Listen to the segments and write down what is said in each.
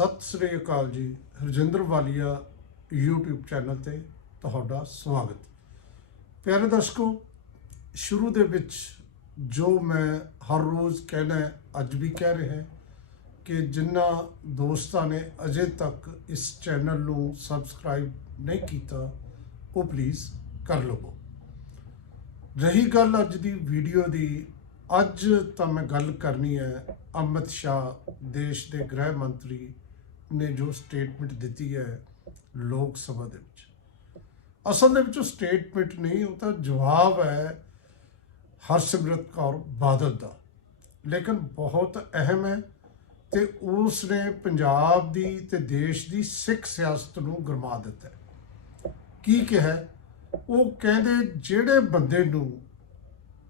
ਸਤਿ ਸ੍ਰੀ ਅਕਾਲ ਜੀ, ਹਰਜਿੰਦਰ ਵਾਲੀਆ YouTube channel ਤੇ ਤੁਹਾਡਾ ਸਵਾਗਤ। ਪਿਆਰੇ ਦਰਸ਼ਕੋ, ਸ਼ੁਰੂ ਦੇ ਵਿੱਚ ਜੋ ਮੈਂ ਹਰ ਰੋਜ਼ ਕਹਿਣਾ ਅੱਜ ਵੀ ਕਹਿ ਰਿਹਾ ਕਿ ਜਿਨ੍ਹਾਂ ਦੋਸਤਾਂ ਨੇ ਅਜੇ ਤੱਕ ਇਸ ਚੈਨਲ ਨੂੰ ਸਬਸਕ੍ਰਾਈਬ ਨਹੀਂ ਕੀਤਾ, ਉਹ ਪਲੀਜ਼ ਕਰ ਲਵੋ। ਰਹੀ ਗੱਲ ਅੱਜ ਦੀ ਵੀਡੀਓ ਦੀ, ਅੱਜ ਤਾਂ ਮੈਂ ਗੱਲ ਕਰਨੀ ਹੈ ਅਮਿਤ ਸ਼ਾਹ, ਦੇਸ਼ ਦੇ ਗ੍ਰਹਿ ਮੰਤਰੀ ਨੇ ਜੋ ਸਟੇਟਮੈਂਟ ਦਿੱਤੀ ਹੈ ਲੋਕ ਸਭਾ ਦੇ ਵਿੱਚ। ਅਸਲ ਦੇ ਵਿੱਚ ਉਹ ਸਟੇਟਮੈਂਟ ਨਹੀਂ, ਉਹ ਤਾਂ ਜਵਾਬ ਹੈ ਹਰਸਿਮਰਤ ਕੌਰ ਬਾਦਲ ਦਾ। ਲੇਕਿਨ ਬਹੁਤ ਅਹਿਮ ਹੈ ਤੇ ਉਸ ਨੇ ਪੰਜਾਬ ਦੀ ਤੇ ਦੇਸ਼ ਦੀ ਸਿੱਖ ਸਿਆਸਤ ਨੂੰ ਗਰਮਾ ਦਿੱਤਾ ਕੀ ਕਿਹਾ ਉਹ ਕਹਿੰਦੇ ਜਿਹੜੇ ਬੰਦੇ ਨੂੰ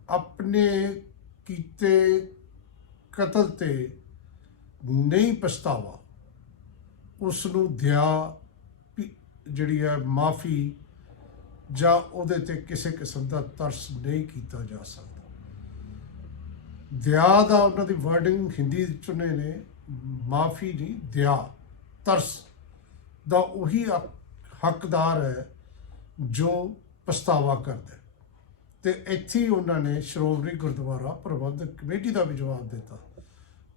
ਆਪਣੇ ਕੀਤੇ ਕਤਲ ਤੇ ਨਹੀਂ ਪਛਤਾਵਾ ਉਸ ਨੂੰ ਦਿਆ ਜਿਹੜੀ ਹੈ ਮਾਫੀ ਜਾਂ ਉਹਦੇ ਤੇ ਕਿਸੇ ਕਿਸਮ ਦਾ ਤਰਸ ਨਹੀਂ ਕੀਤਾ ਜਾ ਸਕਦਾ ਦਿਆ ਦਾ ਉਹਨਾਂ ਦੀ ਵਰਡਿੰਗ ਹਿੰਦੀ ਚੁਣੇ ਨੇ, ਮਾਫੀ ਨਹੀਂ, ਦਿਆ, ਤਰਸ ਦਾ ਉਹੀ ਹੱਕਦਾਰ ਹੈ ਜੋ ਪਛਤਾਵਾ ਕਰਦਾ ਹੈ। ਤੇ ਇੱਥੇ ਉਹਨਾਂ ਨੇ ਸ਼੍ਰੋਮਣੀ ਗੁਰਦੁਆਰਾ ਪ੍ਰਬੰਧਕ ਕਮੇਟੀ ਦਾ ਵੀ ਜਵਾਬ ਦਿੱਤਾ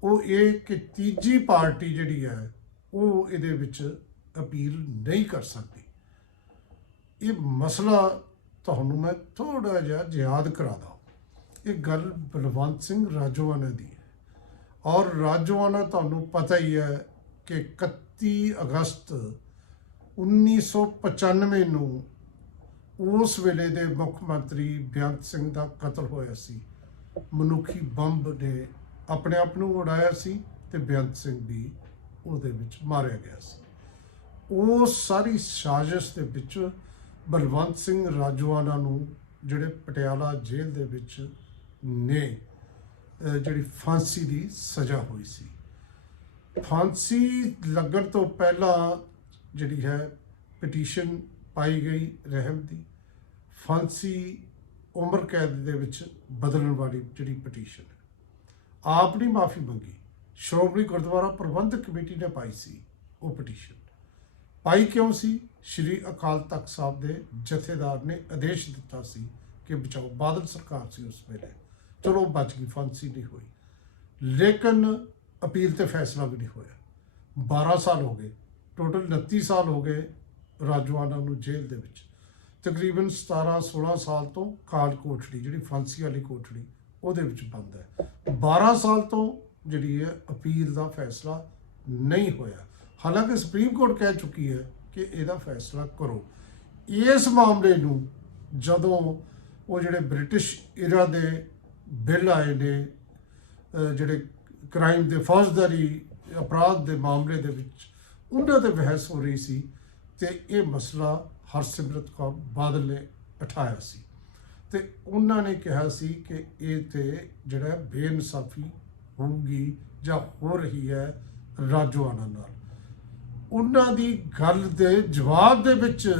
ਉਹ ਇਹ ਕਿ ਤੀਜੀ ਪਾਰਟੀ ਜਿਹੜੀ ਹੈ ਉਹ ਇਹਦੇ ਵਿੱਚ ਅਪੀਲ ਨਹੀਂ ਕਰ ਸਕਦੀ। ਇਹ ਮਸਲਾ ਤੁਹਾਨੂੰ ਮੈਂ ਥੋੜਾ ਜਿਹਾ ਯਾਦ ਕਰਾ ਦਾਂ ਇਹ ਗੱਲ ਬਲਵੰਤ ਸਿੰਘ ਰਾਜੋਆਣਾ ਦੀ ਹੈ। ਔਰ ਰਾਜੋਆਣਾ ਤੁਹਾਨੂੰ ਪਤਾ ਹੀ ਹੈ ਕਿ 31 ਅਗਸਤ 1995 ਨੂੰ ਉਸ ਵੇਲੇ ਦੇ ਮੁੱਖ ਮੰਤਰੀ ਬੇਅੰਤ ਸਿੰਘ ਦਾ ਕਤਲ ਹੋਇਆ ਸੀ। ਮਨੁੱਖੀ ਬੰਬ ਨੇ ਆਪਣੇ ਆਪ ਨੂੰ ਉਡਾਇਆ ਸੀ ਤੇ ਬੇਅੰਤ ਸਿੰਘ ਵੀ ਉਹਦੇ ਵਿੱਚ ਮਾਰਿਆ ਗਿਆ ਸੀ। ਉਹ ਸਾਰੀ ਸਾਜ਼ਿਸ਼ ਦੇ ਵਿੱਚ ਬਲਵੰਤ ਸਿੰਘ ਰਾਜਵਾਨਾ ਨੂੰ ਜਿਹੜੇ ਪਟਿਆਲਾ ਜੇਲ੍ਹ ਦੇ ਵਿੱਚ ਨੇ ਜਿਹੜੀ ਫਾਂਸੀ ਦੀ ਸਜ਼ਾ ਹੋਈ ਸੀ। ਫਾਂਸੀ ਲੱਗਣ ਤੋਂ ਪਹਿਲਾਂ ਜਿਹੜੀ ਹੈ ਪਟੀਸ਼ਨ ਪਾਈ ਗਈ ਰਹਿਮ ਦੀ। ਫਾਂਸੀ ਉਮਰ ਕੈਦ ਦੇ ਵਿੱਚ ਬਦਲਣ ਵਾਲੀ ਜਿਹੜੀ ਪਟੀਸ਼ਨ ਹੈ। ਆਪ ਨੇ ਮਾਫੀ ਮੰਗੀ। ਸ਼੍ਰੋਮਣੀ ਗੁਰਦੁਆਰਾ ਪ੍ਰਬੰਧਕ ਕਮੇਟੀ ਨੇ ਪਾਈ ਸੀ ਉਹ ਪਟੀਸ਼ਨ। ਪਾਈ ਕਿਉਂ ਸੀ? ਸ਼੍ਰੀ ਅਕਾਲ ਤਖਤ ਸਾਹਿਬ ਦੇ ਜਥੇਦਾਰ ਨੇ ਆਦੇਸ਼ ਦਿੱਤਾ ਸੀ ਕਿ ਬਚਾਓ। ਬਾਦਲ ਸਰਕਾਰ ਸੀ ਉਸ ਵੇਲੇ। ਚਲੋ, ਬਚ ਗਈ, ਫਾਂਸੀ ਨਹੀਂ ਹੋਈ। ਲੇਕਿਨ ਅਪੀਲ ਤੇ ਫੈਸਲਾ ਵੀ ਨਹੀਂ ਹੋਇਆ। 12 ਸਾਲ ਹੋ ਗਏ। ਟੋਟਲ 29 ਸਾਲ ਹੋ ਗਏ ਰਾਜਵਾਨਾ ਨੂੰ ਜੇਲ੍ਹ ਦੇ ਵਿੱਚ। ਤਕਰੀਬਨ 17 16 ਸਾਲ ਤੋਂ ਕਾਲ ਕੋਠੜੀ, ਜਿਹੜੀ ਫਾਂਸੀ ਵਾਲੀ ਕੋਠੜੀ, ਉਹਦੇ ਵਿੱਚ ਬੰਦ ਹੈ। 12 ਸਾਲ ਤੋਂ ਜਿਹੜੀ ਹੈ, ਅਪੀਲ ਦਾ ਫੈਸਲਾ ਨਹੀਂ ਹੋਇਆ। ਹਾਲਾਂਕਿ ਸੁਪਰੀਮ ਕੋਰਟ ਕਹਿ ਚੁੱਕੀ ਹੈ ਕਿ ਇਹਦਾ ਫੈਸਲਾ ਕਰੋ। ਇਸ ਮਾਮਲੇ ਨੂੰ ਜਦੋਂ ਉਹ ਜਿਹੜੇ ਬ੍ਰਿਟਿਸ਼ ਇਰਾ ਦੇ ਬਿੱਲ ਆਏ ਨੇ ਜਿਹੜੇ ਕ੍ਰਾਈਮ ਦੇ ਫੌਜਦਾਰੀ ਅਪਰਾਧ ਦੇ ਮਾਮਲੇ ਦੇ ਵਿੱਚ ਉਹਨਾਂ ਤੇ ਬਹਿਸ ਹੋ ਰਹੀ ਸੀ ਤੇ ਇਹ ਮਸਲਾ ਹਰਸਿਮਰਤ ਕੌਰ ਬਾਦਲ ਨੇ ਉਠਾਇਆ ਸੀ। ਤੇ ਉਹਨਾਂ ਨੇ ਕਿਹਾ ਸੀ ਕਿ ਇਹ ਤੇ ਜਿਹੜਾ ਬੇਇਨਸਾਫੀ ਹੋਊਗੀ ਜਾਂ ਹੋ ਰਹੀ ਹੈ ਰਾਜੋਆਣਾ ਨਾਲ। ਉਹਨਾਂ ਦੀ ਗੱਲ ਦੇ ਜਵਾਬ ਦੇ ਵਿੱਚ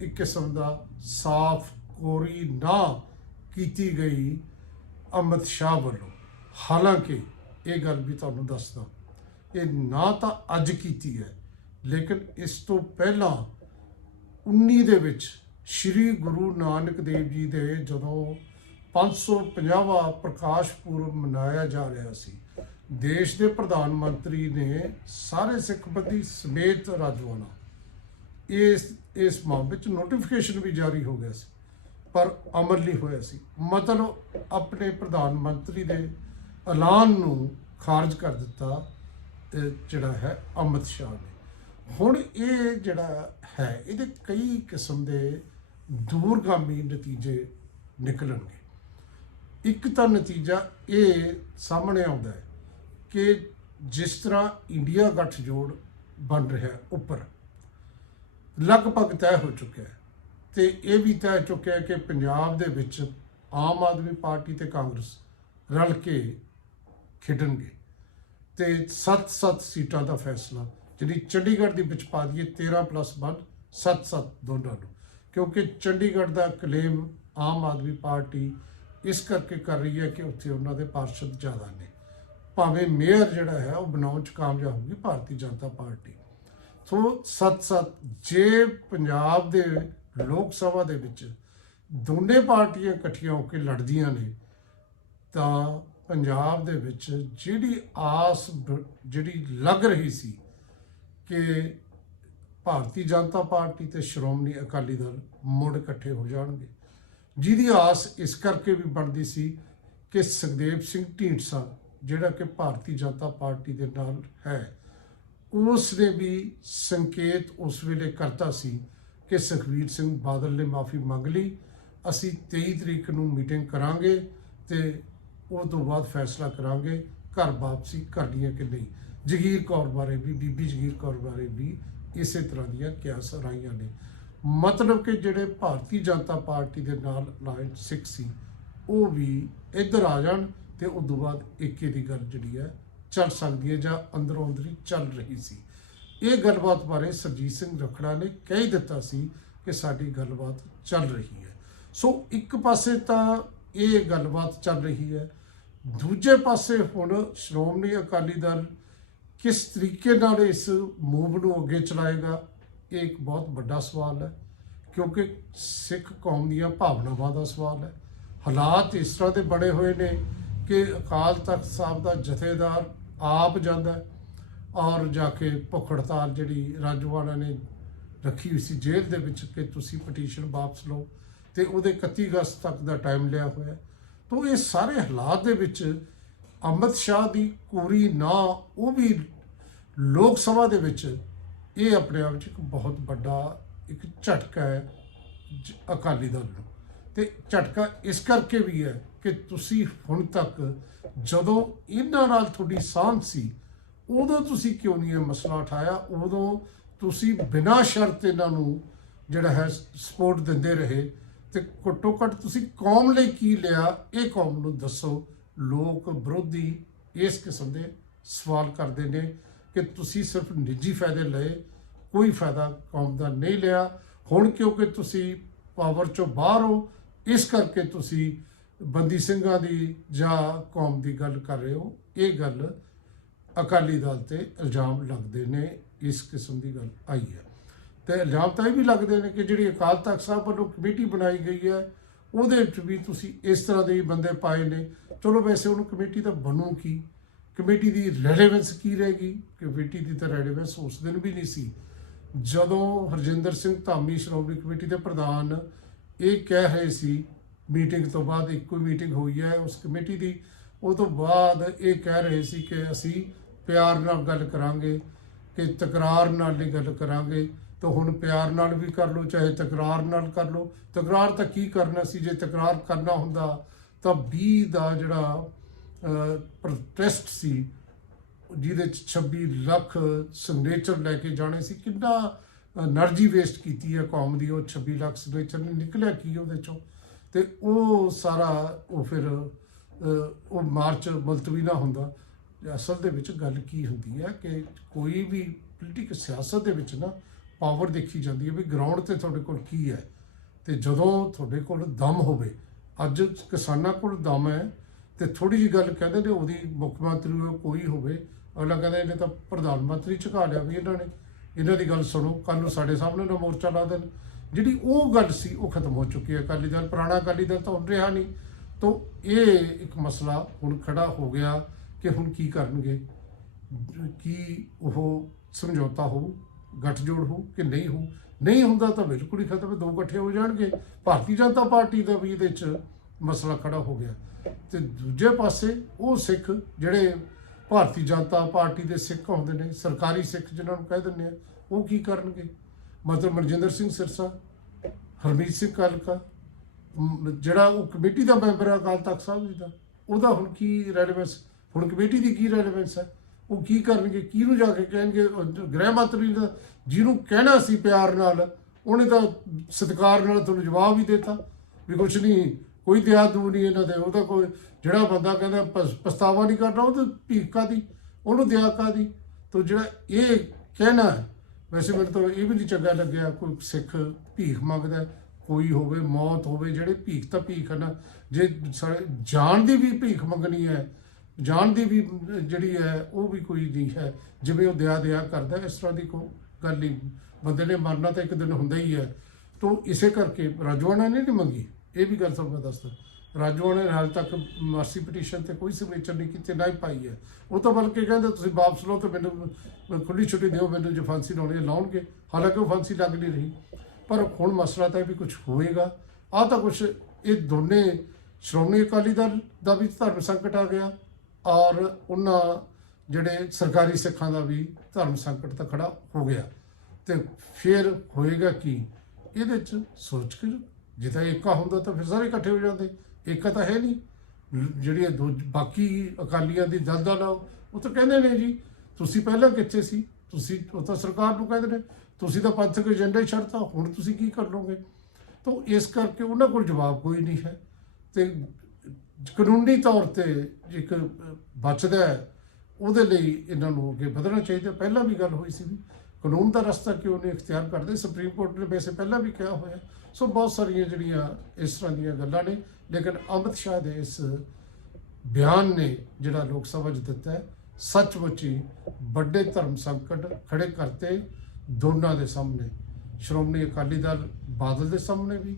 ਇੱਕ ਕਿਸਮ ਦਾ ਸਾਫ਼ ਕੋਰੀ ਨਾ ਕੀਤੀ ਗਈ ਅਮਿਤ ਸ਼ਾਹ ਵੱਲੋਂ। ਹਾਲਾਂਕਿ ਇਹ ਗੱਲ ਵੀ ਤੁਹਾਨੂੰ ਦੱਸਦਾ, ਇਹ ਨਾ ਤਾਂ ਅੱਜ ਕੀਤੀ ਹੈ, ਲੇਕਿਨ ਇਸ ਤੋਂ ਪਹਿਲਾਂ 19 ਦੇ ਵਿੱਚ ਸ੍ਰੀ ਗੁਰੂ ਨਾਨਕ ਦੇਵ ਜੀ ਦੇ ਜਦੋਂ 550ਵਾਂ ਪ੍ਰਕਾਸ਼ ਪੁਰਬ ਮਨਾਇਆ ਜਾ ਰਿਹਾ ਸੀ। ਦੇਸ਼ ਦੇ ਪ੍ਰਧਾਨ ਮੰਤਰੀ ਨੇ ਸਾਰੇ ਸਿੱਖ ਬੰਦੀ ਸਮੇਤ ਰਾਜਵਾਨਾ ਇਸ ਇਸ ਮਾਮਲੇ ਵਿੱਚ ਨੋਟੀਫਿਕੇਸ਼ਨ ਵੀ ਜਾਰੀ ਹੋ ਗਿਆ ਸੀ, ਪਰ ਅਮਲ ਨਹੀਂ ਹੋਇਆ ਸੀ। ਮਤਲਬ ਆਪਣੇ ਪ੍ਰਧਾਨ ਮੰਤਰੀ ਦੇ ਐਲਾਨ ਨੂੰ ਖਾਰਜ ਕਰ ਦਿੱਤਾ ਤੇ ਜਿਹੜਾ ਹੈ ਅਮਿਤ ਸ਼ਾਹ ਨੇ। ਹੁਣ ਇਹ ਜਿਹੜਾ ਹੈ, ਇਹਦੇ ਕਈ ਕਿਸਮ ਦੇ ਦੂਰਗਾਮੀ ਨਤੀਜੇ ਨਿਕਲਣਗੇ। ਇੱਕ ਤਾਂ ਨਤੀਜਾ ਇਹ ਸਾਹਮਣੇ ਆਉਂਦਾ ਹੈ ਕਿ ਜਿਸ ਤਰ੍ਹਾਂ ਇੰਡੀਆ ਗੱਠਜੋੜ ਬਣ ਰਿਹਾ ਉੱਪਰ, ਲਗਭਗ ਤੈਅ ਹੋ ਚੁੱਕਿਆ ਹੈ ਤੇ ਇਹ ਵੀ ਤੈਅ ਚੁੱਕਿਆ ਹੈ ਕਿ ਪੰਜਾਬ ਦੇ ਵਿੱਚ ਆਮ ਆਦਮੀ ਪਾਰਟੀ ਤੇ ਕਾਂਗਰਸ ਰਲ ਕੇ ਖੇਡਣਗੇ ਤੇ 7-7 ਸੀਟਾਂ ਦਾ ਫੈਸਲਾ, ਜਿਹੜੀ ਚੰਡੀਗੜ੍ਹ ਦੀ ਵਿੱਚ ਪਾ ਦਈਏ 13 ਪਲੱਸ 1 7-7 ਦੋਨਾਂ ਨੂੰ, ਕਿਉਂਕਿ ਚੰਡੀਗੜ੍ਹ ਦਾ ਕਲੇਮ ਆਮ ਆਦਮੀ ਪਾਰਟੀ ਇਸ ਕਰਕੇ ਕਰ ਰਹੀ ਹੈ ਕਿ ਉੱਥੇ ਉਹਨਾਂ ਦੇ ਪਾਰਸ਼ਦ ਜ਼ਿਆਦਾ ਨੇ। ਭਾਵੇਂ ਮੇਅਰ ਜਿਹੜਾ ਹੈ, ਉਹ ਬਣਾਉਣ ਚ ਕਾਮਯਾਬ ਹੋਊਗੀ, ਭਾਰਤੀ ਜਨਤਾ ਪਾਰਟੀ। ਸੋ ਸੱਤ ਸੱਤ ਜੇ ਪੰਜਾਬ ਦੇ ਲੋਕ ਸਭਾ ਦੇ ਵਿੱਚ ਦੋਨੇ ਪਾਰਟੀਆਂ ਇਕੱਠੀਆਂ ਹੋ ਕੇ ਲੜਦੀਆਂ ਨੇ, ਤਾਂ ਪੰਜਾਬ ਦੇ ਵਿੱਚ ਜਿਹੜੀ ਆਸ ਜਿਹੜੀ ਲੱਗ ਰਹੀ ਸੀ ਕਿ ਭਾਰਤੀ ਜਨਤਾ ਪਾਰਟੀ ਤੇ ਸ਼੍ਰੋਮਣੀ ਅਕਾਲੀ ਦਲ ਮੁੜ ਇਕੱਠੇ ਹੋ ਜਾਣਗੇ ਜਿਹਦੀ ਆਸ ਇਸ ਕਰਕੇ ਵੀ ਬਣਦੀ ਸੀ ਕਿ ਸੁਖਦੇਵ ਸਿੰਘ ਢੀਂਡਸਾ, ਜਿਹੜਾ ਕਿ ਭਾਰਤੀ ਜਨਤਾ ਪਾਰਟੀ ਦੇ ਨਾਲ ਹੈ ਉਸ ਨੇ ਵੀ ਸੰਕੇਤ ਉਸ ਵੇਲੇ ਕਰਤਾ ਸੀ ਕਿ ਸੁਖਵੀਰ ਸਿੰਘ ਬਾਦਲ ਨੇ ਮਾਫੀ ਮੰਗ ਲਈ, ਅਸੀਂ 23 ਤਰੀਕ ਨੂੰ ਮੀਟਿੰਗ ਕਰਾਂਗੇ ਤੇ ਉਹ ਤੋਂ ਬਾਅਦ ਫੈਸਲਾ ਕਰਾਂਗੇ ਘਰ ਵਾਪਸੀ ਕਰਨੀ ਹੈ ਕਿ ਨਹੀਂ। ਜਗੀਰ ਕੌਰ ਬਾਰੇ ਵੀ, ਬੀਬੀ ਜਗੀਰ ਕੌਰ ਬਾਰੇ ਵੀ ਇਸੇ ਤਰ੍ਹਾਂ ਦੀਆਂ ਕਿਆਸ ਰਾਈਆਂ ਨੇ। ਮਤਲਬ ਕਿ ਜਿਹੜੇ ਭਾਰਤੀ ਜਨਤਾ ਪਾਰਟੀ ਦੇ ਨਾਲ ਅਲਾਈਡ ਸਿੱਖ ਸੀ, ਉਹ ਵੀ ਇੱਧਰ ਆ ਜਾਣ ਤੇ ਉਸ ਤੋਂ ਬਾਅਦ ਏਕੇ ਦੀ ਗੱਲ ਜਿਹੜੀ ਹੈ ਚੱਲ ਸਕਦੀ ਹੈ ਜਾਂ ਅੰਦਰੋਂ ਅੰਦਰੀ ਚੱਲ ਰਹੀ ਸੀ। ਇਹ ਗੱਲਬਾਤ ਬਾਰੇ ਸਰਜੀਤ ਸਿੰਘ ਰਖੜਾ ਨੇ ਕਹਿ ਦਿੱਤਾ ਸੀ ਕਿ ਸਾਡੀ ਗੱਲਬਾਤ ਚੱਲ ਰਹੀ ਹੈ। ਸੋ ਇੱਕ ਪਾਸੇ ਤਾਂ ਇਹ ਗੱਲਬਾਤ ਚੱਲ ਰਹੀ ਹੈ, ਦੂਜੇ ਪਾਸੇ ਹੁਣ ਸ਼੍ਰੋਮਣੀ ਅਕਾਲੀ ਦਲ ਕਿਸ ਤਰੀਕੇ ਨਾਲ ਇਸ ਮੂਵ ਨੂੰ ਅੱਗੇ ਚਲਾਏਗਾ ਇਹ ਇੱਕ ਬਹੁਤ ਵੱਡਾ ਸਵਾਲ ਹੈ, ਕਿਉਂਕਿ ਸਿੱਖ ਕੌਮ ਦੀਆਂ ਭਾਵਨਾਵਾਂ ਦਾ ਸਵਾਲ ਹੈ ਹਾਲਾਤ ਇਸ ਤਰ੍ਹਾਂ ਦੇ ਬਣੇ ਹੋਏ ਨੇ ਕਿ ਅਕਾਲ ਤਖਤ ਸਾਹਿਬ ਦਾ ਜਥੇਦਾਰ ਆਪ ਜਾਂਦਾ ਔਰ ਜਾ ਕੇ ਭੁੱਖ ਹੜਤਾਲ ਜਿਹੜੀ ਰਾਜਵਾਲਾ ਨੇ ਰੱਖੀ ਹੋਈ ਸੀ ਜੇਲ੍ਹ ਦੇ ਵਿੱਚ ਕਿ ਤੁਸੀਂ ਪਟੀਸ਼ਨ ਵਾਪਸ ਲਓ ਤੇ ਉਹਦੇ 31 ਅਗਸਤ ਤੱਕ ਦਾ ਟਾਈਮ ਲਿਆ ਹੋਇਆ ਹੈ। ਤਾਂ ਇਹ ਸਾਰੇ ਹਾਲਾਤ ਦੇ ਵਿੱਚ ਅਮਿਤ ਸ਼ਾਹ ਦੀ ਕੋਰੀ ਨਾ ਉਹ ਵੀ ਲੋਕ ਸਭਾ ਦੇ ਵਿੱਚ ਇਹ ਆਪਣੇ ਆਪ ਵਿੱਚ ਇੱਕ ਬਹੁਤ ਵੱਡਾ ਇੱਕ ਝਟਕਾ ਹੈ ਜ- ਅਕਾਲੀ ਦਲ ਨੂੰ। ਤੇ ਝਟਕਾ ਇਸ ਕਰਕੇ ਵੀ ਹੈ ਕਿ ਤੁਸੀਂ ਹੁਣ ਤੱਕ ਜਦੋਂ ਇਹਨਾਂ ਨਾਲ ਤੁਹਾਡੀ ਸਾਂਝ ਸੀ, ਉਦੋਂ ਤੁਸੀਂ ਕਿਉਂ ਨਹੀਂ ਇਹ ਮਸਲਾ ਉਠਾਇਆ? ਉਦੋਂ ਤੁਸੀਂ ਬਿਨਾਂ ਸ਼ਰਤ ਇਹਨਾਂ ਨੂੰ ਜਿਹੜਾ ਹੈ ਸਪੋਰਟ ਦਿੰਦੇ ਰਹੇ ਤੇ ਘੱਟੋ ਘੱਟ ਤੁਸੀਂ ਕੌਮ ਲਈ ਕੀ ਲਿਆ? ਇਹ ਕੌਮ ਨੂੰ ਦੱਸੋ। ਲੋਕ ਵਿਰੋਧੀ ਇਸ ਕਿਸਮ ਦੇ ਸਵਾਲ ਕਰਦੇ ਨੇ। ਕਿ ਤੁਸੀਂ ਸਿਰਫ ਨਿੱਜੀ ਫਾਇਦੇ ਲਏ, ਕੋਈ ਫਾਇਦਾ ਕੌਮ ਦਾ ਨਹੀਂ ਲਿਆ। ਹੁਣ ਕਿਉਂਕਿ ਤੁਸੀਂ ਪਾਵਰ ਚੋਂ ਬਾਹਰ ਹੋ, ਇਸ ਕਰਕੇ ਤੁਸੀਂ ਬੰਦੀ ਸਿੰਘਾਂ ਦੀ ਜਾਂ ਕੌਮ ਦੀ ਗੱਲ ਕਰ ਰਹੇ ਹੋ। ਇਹ ਗੱਲ ਅਕਾਲੀ ਦਲ ਤੇ ਇਲਜ਼ਾਮ ਲੱਗਦੇ ਨੇ, ਇਸ ਕਿਸਮ ਦੀ ਗੱਲ ਆਈ ਹੈ। ਤੇ ਇਲਜ਼ਾਮ ਤਾਂ ਇਹ ਵੀ ਲੱਗਦੇ ਨੇ ਕਿ ਜਿਹੜੀ ਅਕਾਲ ਤਖਤ ਸਾਹਿਬ ਵੱਲੋਂ ਕਮੇਟੀ ਬਣਾਈ ਗਈ ਹੈ, ਉਹਦੇ ਵਿੱਚ ਵੀ ਤੁਸੀਂ ਇਸ ਤਰ੍ਹਾਂ ਦੇ ਬੰਦੇ ਪਾਏ ਨੇ। ਚਲੋ ਵੈਸੇ ਉਹਨੂੰ ਕਮੇਟੀ ਤਾਂ ਬਣੂ ਕੀ? ਕਮੇਟੀ ਦੀ ਰੈਲੇਵੈਂਸ ਕੀ ਰਹੇਗੀ ਕਮੇਟੀ ਦੀ ਤਾਂ ਰੈਲੇਵੈਂਸ ਉਸ ਦਿਨ ਵੀ ਨਹੀਂ ਸੀ। ਜਦੋਂ ਹਰਜਿੰਦਰ ਸਿੰਘ ਧਾਮੀ ਸ਼੍ਰੋਮਣੀ ਕਮੇਟੀ ਦੇ ਪ੍ਰਧਾਨ ਇਹ ਕਹਿ ਰਹੇ ਸੀ ਮੀਟਿੰਗ ਤੋਂ ਬਾਅਦ ਇੱਕੋ ਮੀਟਿੰਗ ਹੋਈ ਹੈ ਉਸ ਕਮੇਟੀ ਦੀ। ਉਹ ਤੋਂ ਬਾਅਦ ਇਹ ਕਹਿ ਰਹੇ ਸੀ ਕਿ ਅਸੀਂ ਪਿਆਰ ਨਾਲ ਗੱਲ ਕਰਾਂਗੇ, ਕਿ ਤਕਰਾਰ ਨਾਲ ਨਹੀਂ ਗੱਲ ਕਰਾਂਗੇ। ਤਾਂ ਹੁਣ ਪਿਆਰ ਨਾਲ ਵੀ ਕਰ ਲਓ, ਚਾਹੇ ਤਕਰਾਰ ਨਾਲ ਕਰ ਲਓ। ਤਕਰਾਰ ਤਾਂ ਕੀ ਕਰਨਾ ਸੀ? ਜੇ ਤਕਰਾਰ ਕਰਨਾ ਹੁੰਦਾ ਤਾਂ 20 ਦਾ ਜਿਹੜਾ ਪ੍ਰੋਟੈਸਟ ਸੀ, ਜਿਹਦੇ 'ਚ 26 ਲੱਖ ਸਿਗਨੇਚਰ ਲੈ ਕੇ ਜਾਣੇ ਸੀ। ਕਿੰਨਾ એનર્ਜੀ ਵੇਸਟ ਕੀਤੀ ਹੈ ਕੌਮ ਦੀ ਉਹ 26 ਲੱਖ ਸਿਗਨੇਚਰ ਨੇ ਨਿਕਲਿਆ ਕੀ ਉਹਦੇ ਚੋਂ? ਤੇ ਉਹ ਸਾਰਾ ਉਹ ਫਿਰ ਉਹ ਮਾਰਚ ਮਲਤਵੀ ਨਾ ਹੁੰਦਾ। ਅਸਲ ਦੇ ਵਿੱਚ ਗੱਲ ਕੀ ਹੁੰਦੀ ਹੈ ਕਿ ਕੋਈ ਵੀ ਪੋਲੀਟਿਕ ਸਿਆਸਤ ਦੇ ਵਿੱਚ ਨਾ ਪਾਵਰ ਦੇਖੀ ਜਾਂਦੀ ਹੈ ਵੀ ਗਰਾਊਂਡ ਤੇ ਤੁਹਾਡੇ ਕੋਲ ਕੀ ਹੈ। ਤੇ ਜਦੋਂ ਤੁਹਾਡੇ ਕੋਲ ਦਮ ਹੋਵੇ, ਅੱਜ ਕਿਸਾਨਾਂ ਕੋਲ ਦਮ ਹੈ ਤੇ ਥੋੜੀ ਜਿਹੀ ਗੱਲ ਕਹਿੰਦੇ ਨੇ ਉਹਦੀ ਮੁੱਖ ਮੰਤਰੀ ਹੋਵੇ ਕੋਈ ਹੋਵੇ। ਅਗਲਾ ਕਹਿੰਦਾ ਇਹਨੇ ਤਾਂ ਪ੍ਰਧਾਨ ਮੰਤਰੀ ਝੁਕਾ ਲਿਆ ਵੀ ਇਹਨਾਂ ਨੇ। ਇਹਨਾਂ ਦੀ ਗੱਲ ਸੁਣੋ ਕੱਲ ਨੂੰ ਸਾਡੇ ਸਾਹਮਣੇ ਨਾ ਮੋਰਚਾ ਲਾ ਦੇਣ। ਜਿਹੜੀ ਉਹ ਗੱਲ ਸੀ ਉਹ ਖਤਮ ਹੋ ਚੁੱਕੀ ਹੈ ਅਕਾਲੀ ਦਲ। ਪੁਰਾਣਾ ਅਕਾਲੀ ਦਲ ਤਾਂ ਹੁਣ ਰਿਹਾ ਨਹੀਂ। ਤੋਂ ਇਹ ਇੱਕ ਮਸਲਾ ਹੁਣ ਖੜਾ ਹੋ ਗਿਆ ਕਿ ਹੁਣ ਕੀ ਕਰਨਗੇ। ਕੀ ਉਹ ਸਮਝੌਤਾ ਹੋ ਗੱਠਜੋੜ ਹੋ ਕਿ ਨਹੀਂ ਹੋ ਨਹੀਂ ਹੁੰਦਾ ਤਾਂ ਬਿਲਕੁਲ ਹੀ ਖਤਮ ਹੈ, ਦੋ ਇਕੱਠੇ ਹੋ ਜਾਣਗੇ। ਭਾਰਤੀ ਜਨਤਾ ਪਾਰਟੀ ਦਾ ਵੀ ਇਹਦੇ 'ਚ ਮਸਲਾ ਖੜਾ ਹੋ ਗਿਆ। ਤੇ ਦੂਜੇ ਪਾਸੇ ਉਹ ਸਿੱਖ ਜਿਹੜੇ ਭਾਰਤੀ ਜਨਤਾ ਪਾਰਟੀ ਦੇ ਸਿੱਖ ਹੁੰਦੇ ਨੇ, ਸਰਕਾਰੀ ਸਿੱਖ ਜਿਹਨਾਂ ਨੂੰ ਕਹਿ ਦਿੰਦੇ ਆ, ਉਹ ਕੀ ਕਰਨਗੇ? ਮਤਲਬ ਮਨਜਿੰਦਰ ਸਿੰਘ ਸਿਰਸਾ, ਹਰਮੀਤ ਸਿੰਘ ਕਲਕਾ ਜਿਹੜਾ ਉਹ ਕਮੇਟੀ ਦਾ ਮੈਂਬਰ ਹੈ ਅਕਾਲ ਤਖਤ ਸਾਹਿਬ ਜੀ ਦਾ, ਉਹਦਾ ਹੁਣ ਕੀ ਰੈਲੇਵੈਂਸ ਹੁਣ ਕਮੇਟੀ ਦੀ ਕੀ ਰੈਲੇਵੈਂਸ ਹੈ? ਉਹ ਕੀ ਕਰਨਗੇ? ਕਿਹਨੂੰ ਜਾ ਕੇ ਕਹਿਣਗੇ? ਗ੍ਰਹਿ ਮੰਤਰੀ ਦਾ, ਜਿਹਨੂੰ ਕਹਿਣਾ ਸੀ ਪਿਆਰ ਨਾਲ, ਉਹਨੇ ਤਾਂ ਸਤਿਕਾਰ ਨਾਲ ਤੁਹਾਨੂੰ ਜਵਾਬ ਹੀ ਦਿੱਤਾ ਵੀ ਕੁਛ ਨਹੀਂ ਕੋਈ ਦਿਆ ਦੂ ਨਹੀਂ ਇਹਨਾਂ ਦੇ ਉਹਦਾ ਕੋਈ, ਜਿਹੜਾ ਬੰਦਾ ਕਹਿੰਦਾ ਪਛ- ਪਛਤਾਵਾ ਨਹੀਂ ਕਰਨਾ, ਉਹ ਤਾਂ ਭੀਖਾ ਦੀ ਉਹਨੂੰ ਦਿਆ ਕਾਦੀ ਤੋ ਜਿਹੜਾ ਇਹ ਕਹਿਣਾ ਵੈਸੇ ਮੈਨੂੰ ਤਾਂ ਇਹ ਵੀ ਨਹੀਂ ਚੰਗਾ ਲੱਗਿਆ ਕੋਈ ਸਿੱਖ ਭੀਖ ਮੰਗਦਾ, ਕੋਈ ਹੋਵੇ, ਮੌਤ ਹੋਵੇ, ਜਿਹੜੇ ਭੀਖ ਤਾਂ ਭੀਖ ਹੈ ਨਾ, ਜੇ ਸਾਡੇ ਜਾਨ ਦੀ ਵੀ ਭੀਖ ਮੰਗਣੀ ਹੈ, ਜਾਣ ਦੀ ਵੀ ਜਿਹੜੀ ਹੈ, ਉਹ ਵੀ ਕੋਈ ਨਹੀਂ ਹੈ, ਜਿਵੇਂ ਉਹ ਦਿਆ ਦਿਆ ਕਰਦਾ, ਇਸ ਤਰ੍ਹਾਂ ਦੀ ਕੋ ਗੱਲ ਨਹੀਂ। ਬੰਦੇ ਨੇ ਮਰਨਾ ਤਾਂ ਇੱਕ ਦਿਨ ਹੁੰਦਾ ਹੀ ਹੈ। ਤੋਂ ਇਸੇ ਕਰਕੇ ਰਾਜਵਾਨਾ ਨੇ ਨਹੀਂ ਮੰਗੀ? ਇਹ ਵੀ ਗੱਲ ਤੁਹਾਨੂੰ ਮੈਂ ਦੱਸਦਾ। ਰਾਜੂਆਂ ਨੇ ਹਾਲ ਤੱਕ ਮਾਰਸੀ ਪਟੀਸ਼ਨ ਤੇ ਕੋਈ ਸਿਗਨੇਚਰ ਨਹੀਂ ਕੀਤੇ, ਨਾ ਹੀ ਪਾਈ ਹੈ। ਉਹ ਤਾਂ ਬਲਕਿ ਕਹਿੰਦੇ ਤੁਸੀਂ ਵਾਪਸ ਲਓ ਤੇ ਮੈਨੂੰ ਖੁੱਲੀ ਛੁੱਟੀ ਦਿਓ, ਮੈਨੂੰ ਜੇ ਫਾਂਸੀ ਲਾਉਣੀ ਲਾਉਣਗੇ। ਹਾਲਾਂਕਿ ਉਹ ਫਾਂਸੀ ਲੱਗ ਨਹੀਂ ਰਹੀ। ਪਰ ਹੁਣ ਮਸਲਾ ਤਾਂ ਇਹ ਵੀ ਕੁਝ ਹੋਏਗਾ। ਆ ਤਾਂ ਕੁਝ ਇਹ ਦੋਨੇ ਸ਼੍ਰੋਮਣੀ ਅਕਾਲੀ ਦਲ ਦਾ ਵੀ ਧਰਮ ਸੰਕਟ ਆ ਗਿਆ ਔਰ ਉਹਨਾਂ ਜਿਹੜੇ ਸਰਕਾਰੀ ਸਿੱਖਾਂ ਦਾ ਵੀ ਧਰਮ ਸੰਕਟ ਤਾਂ ਖੜਾ ਹੋ ਗਿਆ। ਤੇ ਫਿਰ ਹੋਏਗਾ ਕੀ? ਇਹਦੇ ਚ ਸੋਚ ਕੇ ਜੇ ਤਾਂ ਏਕਾ ਹੁੰਦਾ ਤਾਂ ਫਿਰ ਸਾਰੇ ਇਕੱਠੇ ਹੋ ਜਾਂਦੇ। ਏਕਾ ਤਾਂ ਹੈ ਨਹੀਂ। ਜਿਹੜੀਆਂ ਦੋ ਬਾਕੀ ਅਕਾਲੀਆਂ ਦੀ ਦਲਦਲ ਆ ਉਹ ਤਾਂ ਕਹਿੰਦੇ ਨੇ ਜੀ, ਤੁਸੀਂ ਪਹਿਲਾਂ ਕਿੱਥੇ ਸੀ? ਤੁਸੀਂ, ਉਹ ਤਾਂ ਸਰਕਾਰ ਨੂੰ ਕਹਿੰਦੇ ਨੇ, ਤੁਸੀਂ ਤਾਂ ਪੰਥਕ ਏਜੰਡਾ ਹੀ ਛੱਡਤਾ, ਹੁਣ ਤੁਸੀਂ ਕੀ ਕਰ ਲਓਗੇ? ਤਾਂ ਇਸ ਕਰਕੇ ਉਹਨਾਂ ਕੋਲ ਜਵਾਬ ਕੋਈ ਨਹੀਂ ਹੈ। ਤੇ ਕਾਨੂੰਨੀ ਤੌਰ ਤੇ ਇੱਕ ਬਚਦਾ ਹੈ, ਉਹਦੇ ਲਈ ਇਹਨਾਂ ਨੂੰ ਅੱਗੇ ਵਧਣਾ ਚਾਹੀਦਾ। ਪਹਿਲਾਂ ਵੀ ਗੱਲ ਹੋਈ ਸੀ ਕਾਨੂੰਨ ਦਾ ਰਸਤਾ ਕਿਉਂ ਨਹੀਂ ਇਖਤਿਆਰ ਕਰਦੇ? ਸੁਪਰੀਮ ਕੋਰਟ ਨੇ ਵੈਸੇ ਪਹਿਲਾਂ ਵੀ ਕਿਹਾ ਹੋਇਆ ਸੋ ਬਹੁਤ ਸਾਰੀਆਂ ਜਿਹੜੀਆਂ ਇਸ ਤਰ੍ਹਾਂ ਦੀਆਂ ਗੱਲਾਂ ਨੇ, ਲੇਕਿਨ ਅਮਿਤ ਸ਼ਾਹ ਦੇ ਇਸ ਬਿਆਨ ਨੇ ਜਿਹੜਾ ਲੋਕ ਸਭਾ 'ਚ ਦਿੱਤਾ ਹੈ, ਸੱਚਮੁੱਚ ਹੀ ਵੱਡੇ ਧਰਮ ਸੰਕਟ ਖੜੇ ਕਰਤੇ ਦੋਨਾਂ ਦੇ ਸਾਹਮਣੇ। ਸ਼੍ਰੋਮਣੀ ਅਕਾਲੀ ਦਲ ਬਾਦਲ ਦੇ ਸਾਹਮਣੇ ਵੀ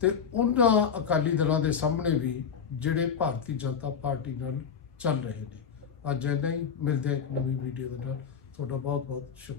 ਤੇ ਉਹਨਾਂ ਅਕਾਲੀ ਦਲਾਂ ਦੇ ਸਾਹਮਣੇ ਵੀ ਜਿਹੜੇ ਭਾਰਤੀ ਜਨਤਾ ਪਾਰਟੀ ਨਾਲ ਚੱਲ ਰਹੇ ਨੇ। ਅੱਜ ਇੰਨਾ ਹੀ, ਮਿਲਦੇ ਹਾਂ ਇੱਕ ਨਵੀਂ ਵੀਡੀਓ ਦੇ ਨਾਲ। ਤੁਹਾਡਾ ਬਹੁਤ ਬਹੁਤ ਸ਼ੁਕਰੀਆ